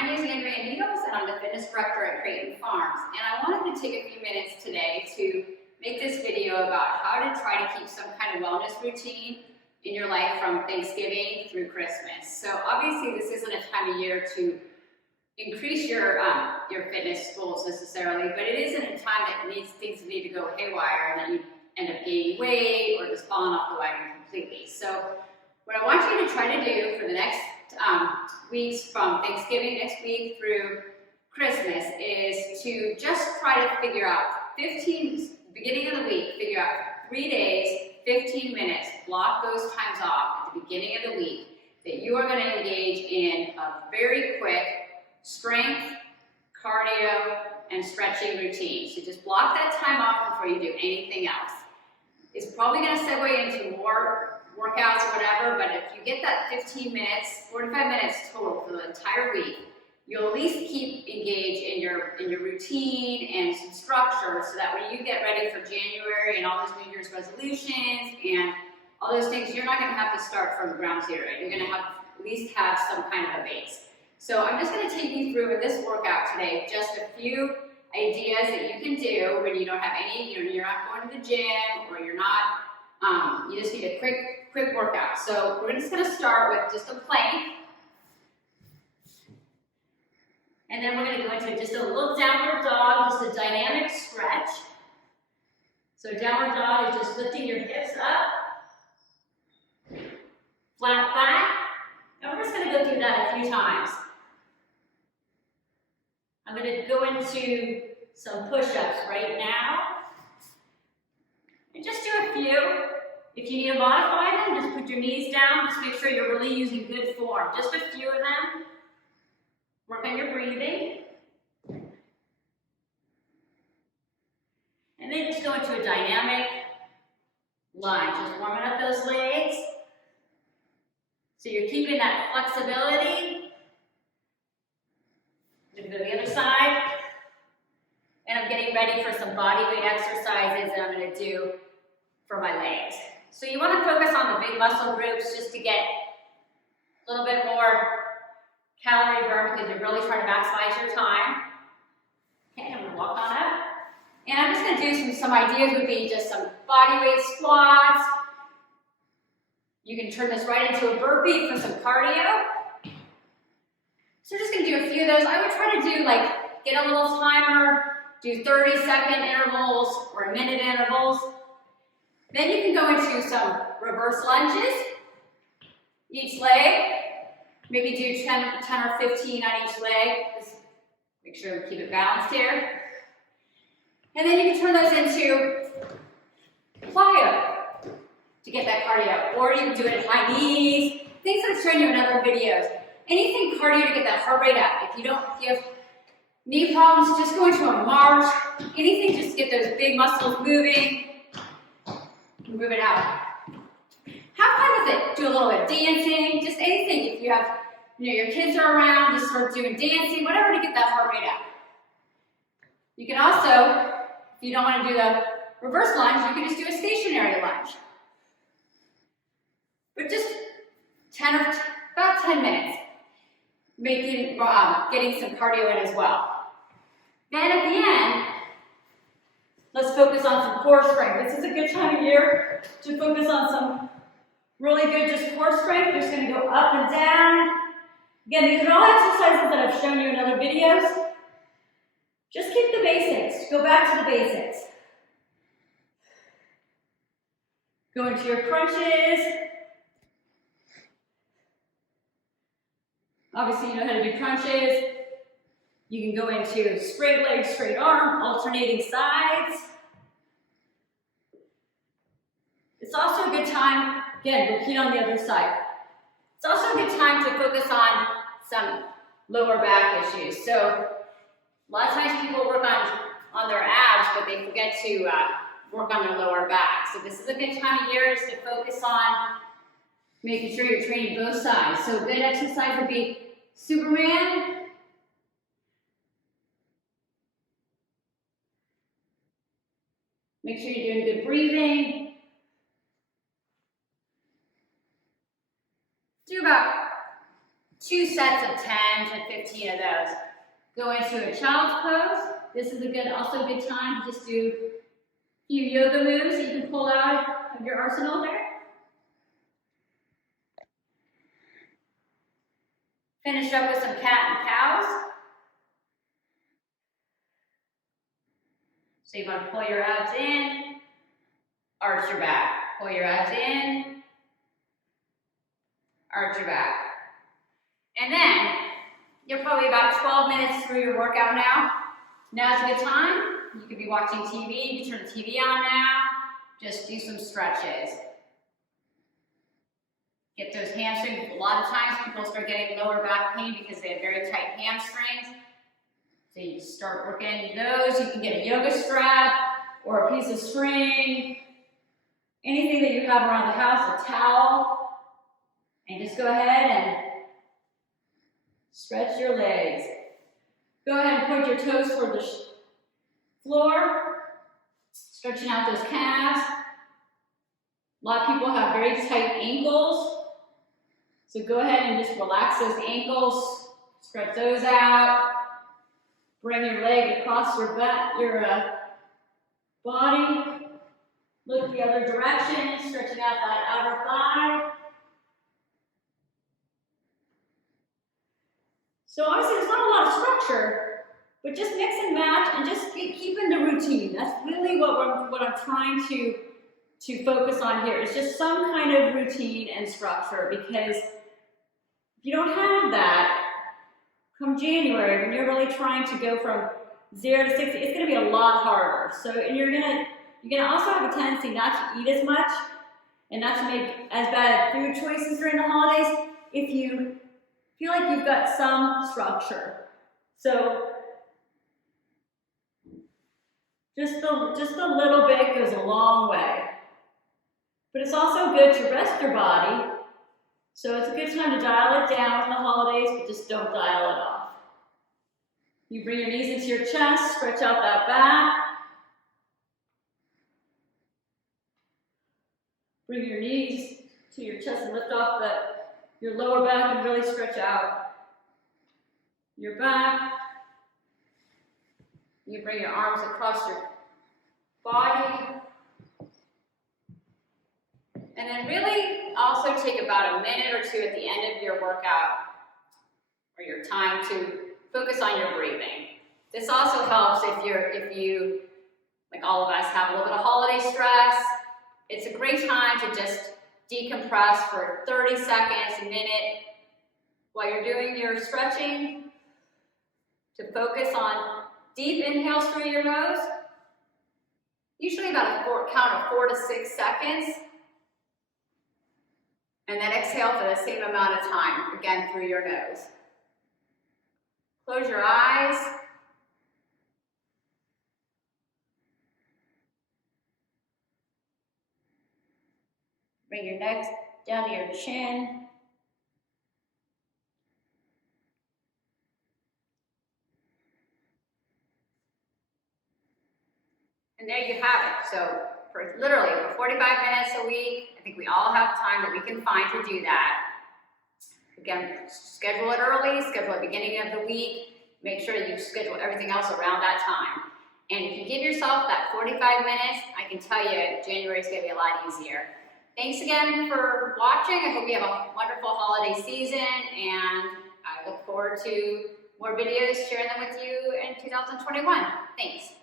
my name is Andrea Needles, and I'm the fitness director at Creighton Farms. And I wanted to take a few minutes today to make this video about how to try to keep some kind of wellness routine in your life from Thanksgiving through Christmas. So obviously this isn't a time of year to increase your fitness goals necessarily, but it isn't a time that things need to go haywire and that you end up gaining weight or just falling off the wagon completely. So what I want you to try to do for the next weeks from Thanksgiving next week through Christmas is to just try to figure out beginning of the week, figure out 3 days, 15 minutes, block those times off at the beginning of the week that you are going to engage in a very quick strength, cardio, and stretching routine. So just block that time off before you do anything else. It's probably going to segue into more workouts or whatever, but if you get that 15 minutes, 45 minutes total for the entire week, you'll at least keep engaged in your routine and some structure so that when you get ready for January and all those New Year's resolutions and all those things, you're not going to have to start from ground zero. You're going to have at least have some kind of a base. So I'm just going to take you through in this workout today just a few ideas that you can do when you don't have any, you're not going to the gym or you're not, you just need a quick workout. So we're just going to start with just a plank. And then we're going to go into just a little downward dog, just a dynamic stretch. So downward dog is just lifting your hips up, flat back. And we're just going to go through that a few times. I'm going to go into some push-ups right now. And just do a few. If you need to modify them, just put your knees down. Just make sure you're really using good form. Just a few of them. Work on your breathing. And then just go into a dynamic lunge. Just warming up those legs. So you're keeping that flexibility. I'm going to go to the other side. And I'm getting ready for some body weight exercises that I'm going to do for my legs. So you want to focus on the big muscle groups just to get a little bit more calorie burn because you're really trying to maximize your time. Okay, I'm going to walk on up. And I'm just going to do some ideas would be just some bodyweight squats. You can turn this right into a burpee for some cardio. So we're just going to do a few of those. I would try to do get a little timer, do 30-second intervals or a minute intervals. Then you can go into some reverse lunges, each leg. Maybe do 10 or 15 on each leg. Just make sure we keep it balanced here. And then you can turn those into plyo to get that cardio. Or you can do it at high knees, things I've shown you in other videos. Anything cardio to get that heart rate up. If you have knee problems, just go into a march. Anything just to get those big muscles moving. Move it out. Have fun with it. Do a little bit of dancing, just anything. If you have, your kids are around, just start doing dancing, whatever to get that heart rate up. You can also, if you don't want to do the reverse lunge, you can just do a stationary lunge. But just about 10 minutes. Getting some cardio in as well. Then at the end, let's focus on some core strength. This is a good time of year to focus on some really good just core strength. We're just going to go up and down. Again, these are all exercises that I've shown you in other videos. Just keep the basics. Go back to the basics. Go into your crunches. Obviously, you know how to do crunches. You can go into straight leg, straight arm, alternating sides. It's also a good time, again, repeat on the other side. It's also a good time to focus on some lower back issues. So a lot of times people work on their abs, but they forget to work on their lower back. So this is a good time of year just to focus on making sure you're training both sides. So a good exercise would be Superman. Make sure you're doing good breathing. Do about 2 sets of 10 to 15 of those. Go into a child's pose. This is also a good time to just do a few yoga moves that you can pull out of your arsenal there. Finish up with some cat and cows. So you want to pull your abs in, arch your back. Pull your abs in, arch your back. And then, you're probably about 12 minutes through your workout now. Now's a good time. You could be watching TV, you can turn the TV on now. Just do some stretches. Get those hamstrings. A lot of times people start getting lower back pain because they have very tight hamstrings. So you start working those. You can get a yoga strap or a piece of string. Anything that you have around the house, a towel. And just go ahead and stretch your legs. Go ahead and point your toes toward the floor. Stretching out those calves. A lot of people have very tight ankles. So go ahead and just relax those ankles. Stretch those out. Bring your leg across your back, your body. Look the other direction, stretching out that outer thigh. So obviously there's not a lot of structure, but just mix and match and just keep in the routine. That's really what I'm trying to focus on here. It's just some kind of routine and structure, because if you don't have that, come January, when you're really trying to go from 0 to 60, it's going to be a lot harder. So, and you're gonna also have a tendency not to eat as much and not to make as bad food choices during the holidays if you feel like you've got some structure. So just a little bit goes a long way. But it's also good to rest your body. So it's a good time to dial it down in the holidays, but just don't dial it off. You bring your knees into your chest, stretch out that back. Bring your knees to your chest and lift off your lower back and really stretch out your back. You bring your arms across your body. And then really also take about a minute or two at the end of your workout or your time to focus on your breathing. This also helps if you, like all of us, have a little bit of holiday stress. It's a great time to just decompress for 30 seconds, a minute, while you're doing your stretching, to focus on deep inhales through your nose, usually about a count of 4 to 6 seconds, and then exhale for the same amount of time, again through your nose. Close your eyes. Bring your neck down to your chin. And there you have it. So for 45 minutes a week, I think we all have time that we can find to do that. Again, schedule it early, schedule it beginning of the week. Make sure that you schedule everything else around that time. And if you give yourself that 45 minutes, I can tell you January is going to be a lot easier. Thanks again for watching. I hope you have a wonderful holiday season, and I look forward to more videos, sharing them with you in 2021. Thanks.